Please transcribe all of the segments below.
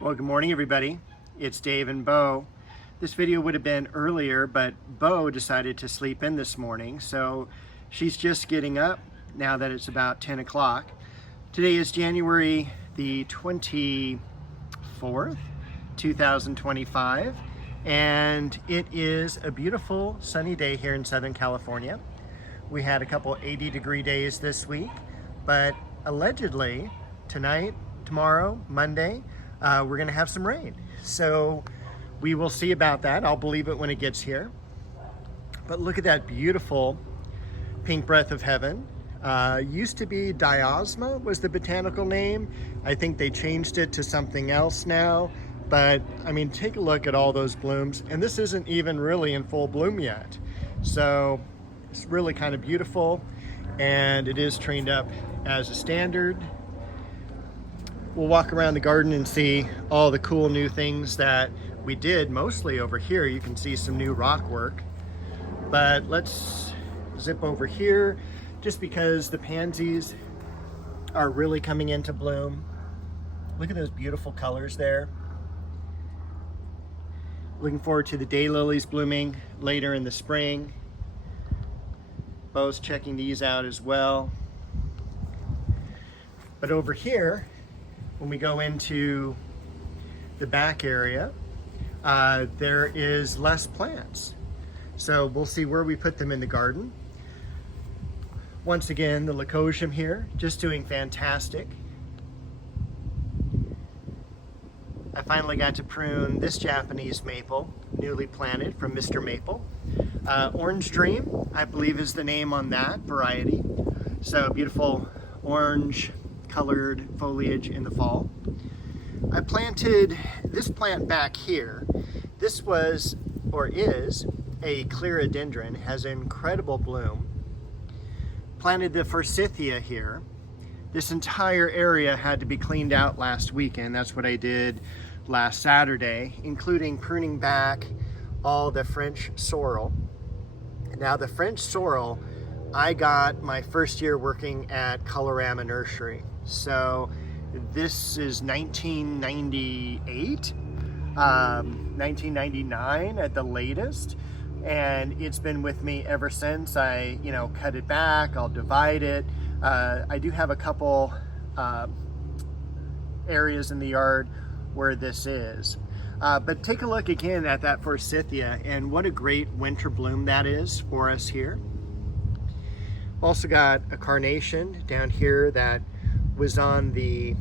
Well, good morning, everybody. It's Dave and Bo. This video would have been earlier, but Bo decided to sleep in this morning, so she's just getting up now that it's about 10 o'clock. Today is January the 24th, 2025, and it is a beautiful sunny day here in Southern California. We had a couple 80-degree days this week, but allegedly tonight, tomorrow, Monday, we're gonna have some rain. So we will see about that. I'll believe it when it gets here. But look at that beautiful pink breath of heaven. Used to be diosma was the botanical name. I think they changed it to something else now. But I mean, take a look at all those blooms. And this isn't even really in full bloom yet. So it's really kind of beautiful. And it is trained up as a standard. We'll walk around the garden and see all the cool new things that we did, mostly over here. You can see some new rock work. But let's zip over here just because the pansies are really coming into bloom. Look at those beautiful colors there. Looking forward to the daylilies blooming later in the spring. Bo's checking these out as well. But over here, when we go into the back area, there is less plants. So we'll see where we put them in the garden. Once again, the Leucojum here, just doing fantastic. I finally got to prune this Japanese maple, newly planted from Mr. Maple. Orange Dream, I believe is the name on that variety. So beautiful orange colored foliage in the fall. I planted this plant back here. This was, or is, a clerodendron, has an incredible bloom. Planted the forsythia here. This entire area had to be cleaned out last weekend. That's what I did last Saturday, including pruning back all the French sorrel. Now the French sorrel, I got my first year working at Colorama Nursery. So this is 1998, 1999 at the latest. And it's been with me ever since. I, cut it back, I'll divide it. I do have a couple areas in the yard where this is. But take a look again at that forsythia and what a great winter bloom that is for us here. Also got a carnation down here that was on the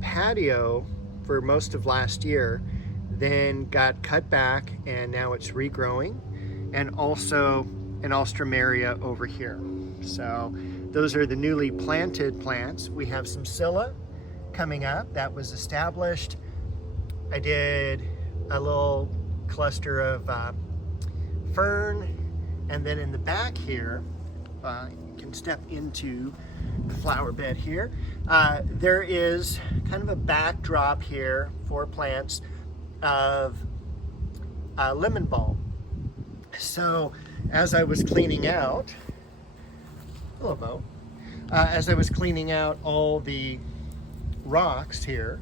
patio for most of last year, then got cut back and now it's regrowing, and also an alstroemeria over here. So those are the newly planted plants. We have some scilla coming up that was established. I did a little cluster of fern, and then in the back here, you can step into the flower bed here. There is kind of a backdrop here for plants of lemon balm. So as I was cleaning out, hello Bo, as I was cleaning out all the rocks here,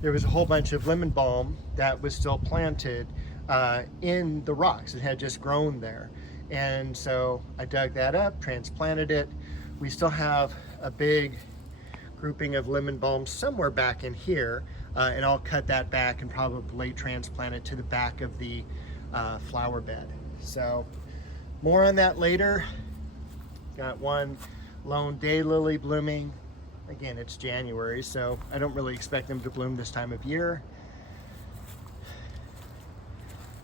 there was a whole bunch of lemon balm that was still planted in the rocks. It had just grown there. And so I dug that up, transplanted it. We still have a big grouping of lemon balm somewhere back in here, and I'll cut that back and probably transplant it to the back of the flower bed. So more on that later. Got one lone daylily blooming. Again, it's January, so I don't really expect them to bloom this time of year.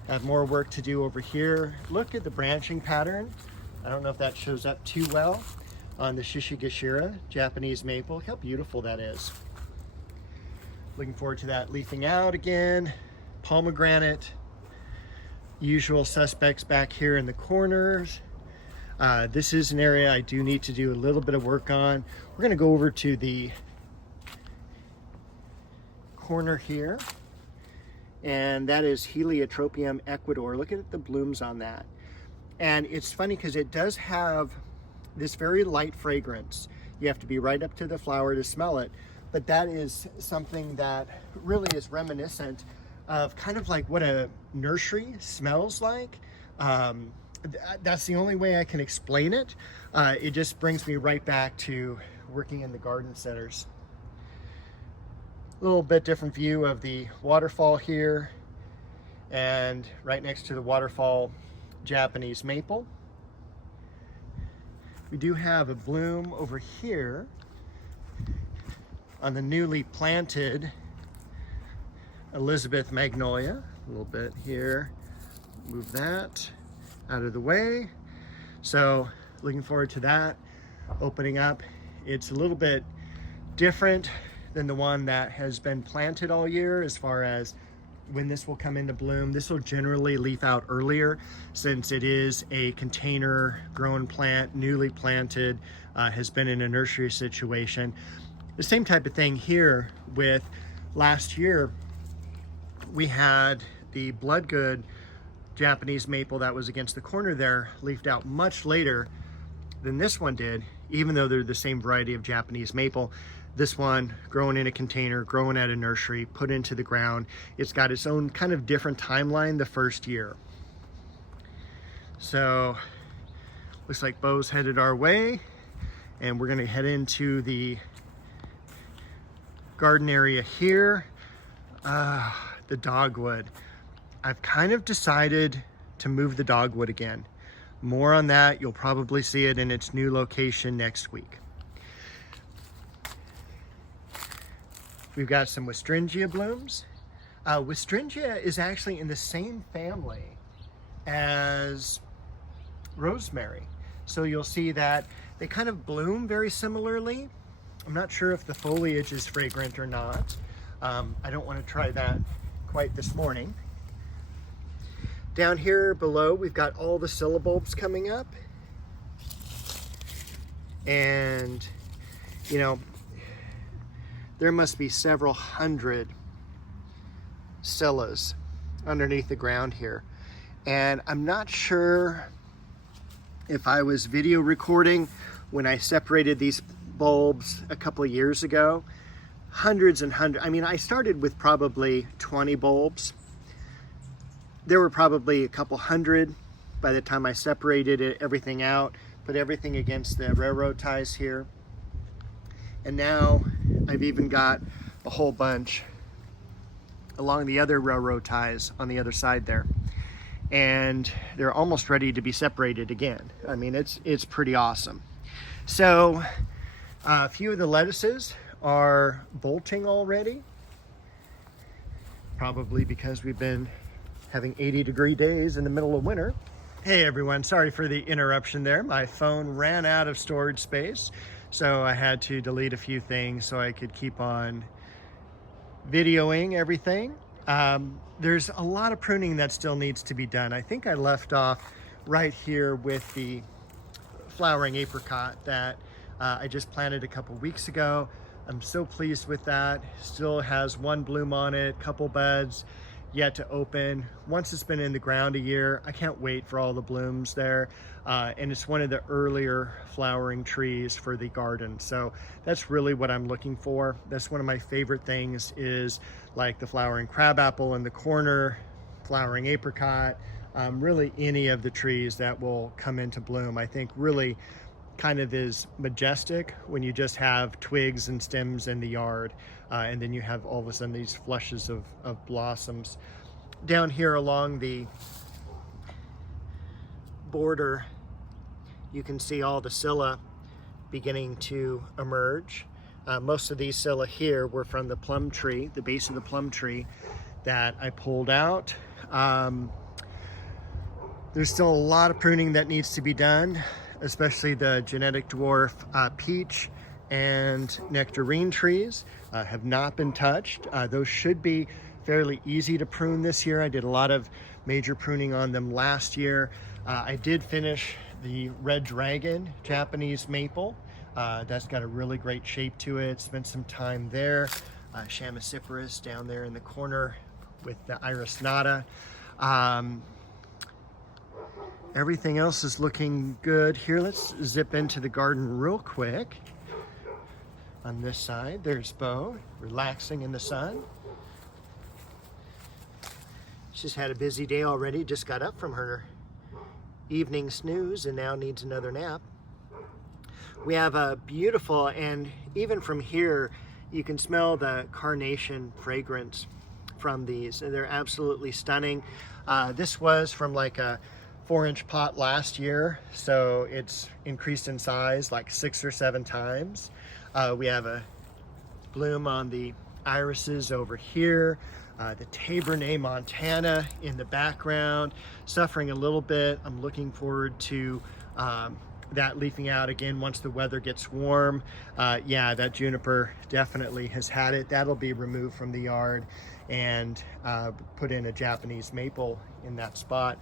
Have more work to do over here. Look at the branching pattern. I don't know if that shows up too well on the Shishigashira Japanese maple. Look how beautiful that is. Looking forward to that leafing out again. Pomegranate. Usual suspects back here in the corners. This is an area I do need to do a little bit of work on. We're going to go over to the corner here, and that is Heliotropium ecuador. Look at the blooms on that. And it's funny because it does have this very light fragrance. You have to be right up to the flower to smell it, but that is something that really is reminiscent of kind of like what a nursery smells like. That's the only way I can explain it. It just brings me right back to working in the garden centers. A little bit different view of the waterfall here, and right next to the waterfall, Japanese maple. We do have a bloom over here on the newly planted Elizabeth Magnolia. A little bit here, move that out of the way. So looking forward to that opening up. It's a little bit different than the one that has been planted all year as far as when this will come into bloom. This will generally leaf out earlier since it is a container grown plant, newly planted, has been in a nursery situation. The same type of thing here with last year. We had the Bloodgood Japanese maple that was against the corner there leafed out much later than this one did, even though they're the same variety of Japanese maple. This one growing in a container, growing at a nursery, put into the ground. It's got its own kind of different timeline the first year. So looks like Bo's headed our way, and we're gonna head into the garden area here. The dogwood. I've kind of decided to move the dogwood again. More on that, you'll probably see it in its new location next week. We've got some Westringia blooms. Westringia is actually in the same family as rosemary. So you'll see that they kind of bloom very similarly. I'm not sure if the foliage is fragrant or not. I don't want to try that quite this morning. Down here below, we've got all the scilla bulbs coming up. And, you know, there must be several hundred scillas underneath the ground here. And I'm not sure if I was video recording when I separated these bulbs a couple of years ago. Hundreds and hundreds. I mean, I started with probably 20 bulbs. There were probably a couple hundred by the time I separated everything out, put everything against the railroad ties here. And now I've even got a whole bunch along the other railroad ties on the other side there. And they're almost ready to be separated again. I mean, it's pretty awesome. So a few of the lettuces are bolting already, probably because we've been having 80-degree days in the middle of winter. Hey everyone, sorry for the interruption there. My phone ran out of storage space, so I had to delete a few things so I could keep on videoing everything. There's a lot of pruning that still needs to be done. I think I left off right here with the flowering apricot that I just planted a couple weeks ago. I'm so pleased with that. Still has one bloom on it, couple buds yet to open. Once it's been in the ground a year, I can't wait for all the blooms there. And it's one of the earlier flowering trees for the garden. So that's really what I'm looking for. That's one of my favorite things, is like the flowering crabapple in the corner, flowering apricot, really any of the trees that will come into bloom. I think really kind of is majestic when you just have twigs and stems in the yard, and then you have all of a sudden these flushes of blossoms. Down here along the border, you can see all the scilla beginning to emerge. Most of these scilla here were from the plum tree, the base of the plum tree that I pulled out. There's still a lot of pruning that needs to be done, especially the genetic dwarf peach and nectarine trees have not been touched. Those should be fairly easy to prune this year. I did a lot of major pruning on them last year. I did finish the red dragon Japanese maple. That's got a really great shape to it. Spent some time there. Chamaecyparis down there in the corner with the iris nata. Everything else is looking good here. Let's zip into the garden real quick. On this side, there's Bo, relaxing in the sun. She's had a busy day already, just got up from her evening snooze and now needs another nap. We have a beautiful, and even from here, you can smell the carnation fragrance from these. And they're absolutely stunning. This was from like a 4-inch pot last year, so it's increased in size like 6 or 7 times. We have a bloom on the irises over here. The Tabernet Montana in the background, suffering a little bit. I'm looking forward to that leafing out again once the weather gets warm. Yeah, that juniper definitely has had it. That'll be removed from the yard and put in a Japanese maple in that spot.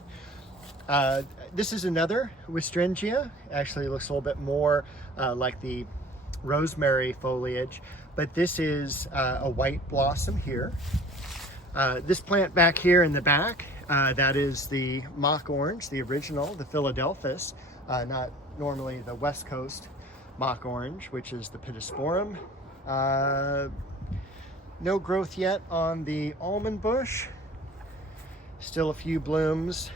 This is another Westringia. Actually, it looks a little bit more like the rosemary foliage, but this is a white blossom here. This plant back here in the back, that is the mock orange, the original, the Philadelphus, not normally the West Coast mock orange, which is the Pittosporum. No growth yet on the almond bush. Still a few blooms.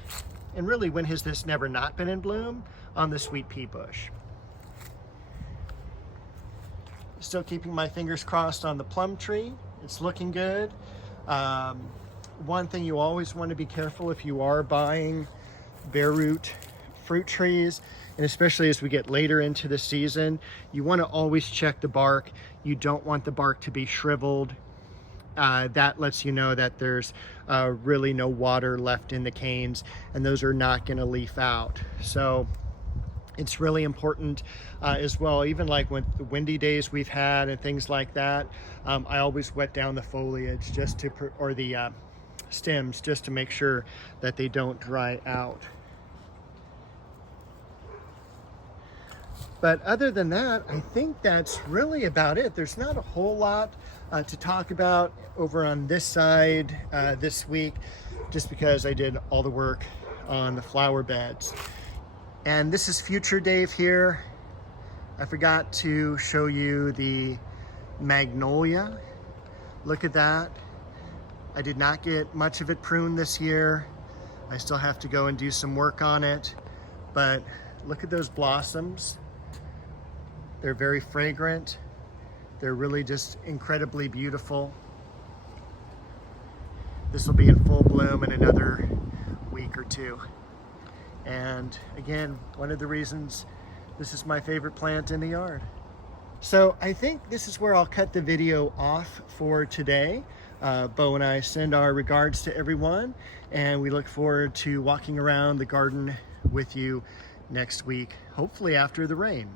And really, when has this never not been in bloom? On the sweet pea bush. Still keeping my fingers crossed on the plum tree. It's looking good. One thing you always want to be careful if you are buying bare root fruit trees, and especially as we get later into the season, you want to always check the bark. You don't want the bark to be shriveled. That lets you know that there's really no water left in the canes, and those are not going to leaf out. So it's really important as well, even like with the windy days we've had and things like that. I always wet down the foliage just to, or the stems, just to make sure that they don't dry out. But other than that, I think that's really about it. There's not a whole lot to talk about over on this side this week, just because I did all the work on the flower beds. And this is future Dave here. I forgot to show you the Magnolia. Look at that. I did not get much of it pruned this year. I still have to go and do some work on it, but look at those blossoms. They're very fragrant. They're really just incredibly beautiful. This will be in full bloom in another week or two. And again, one of the reasons this is my favorite plant in the yard. So I think this is where I'll cut the video off for today. Bo and I send our regards to everyone, and we look forward to walking around the garden with you next week, hopefully after the rain.